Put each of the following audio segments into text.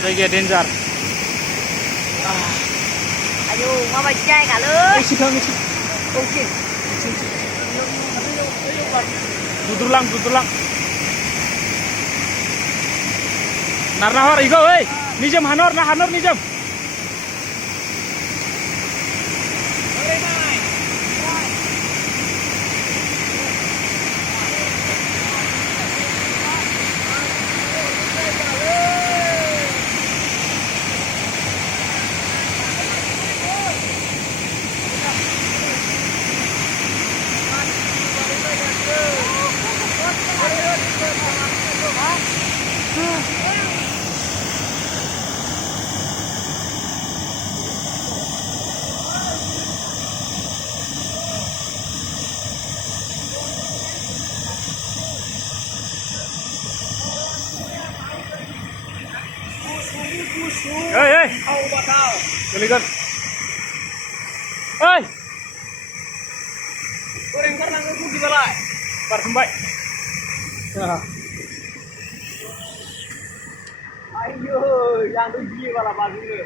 Jaga danger. Ayo, mau baca kah lu? Isi kang isi. Oke. Dudulang, dudulang. Narnahor igo, weh. Nijam hanor, nah hanor nijam. Hei, gelikan. Hei, Goreng karena aku di balai. Parsembai. Ayo, yang rugi malah bagi lu.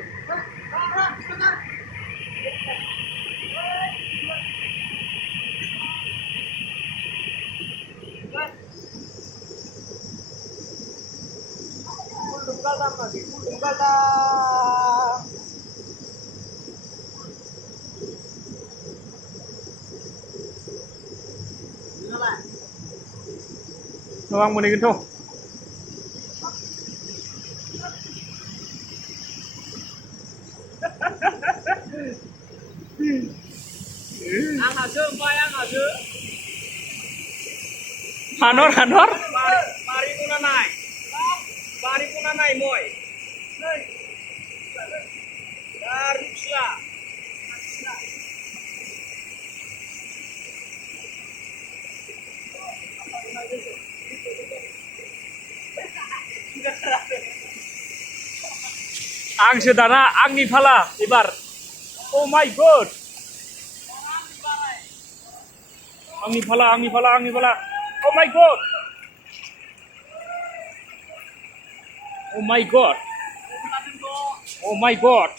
Tunggal dah lagi, tunggal dah. Nuang muni gitu. Ang hasil, bayang hasil. Hanor, hanor. Pari puna naik. Pari puna naik moy. Darusla. Ang sedana, ang ni phala, ibar. Oh my god. Ang ni phala, ang ni phala, ang ni phala. Oh my god. Oh my god. Oh my god.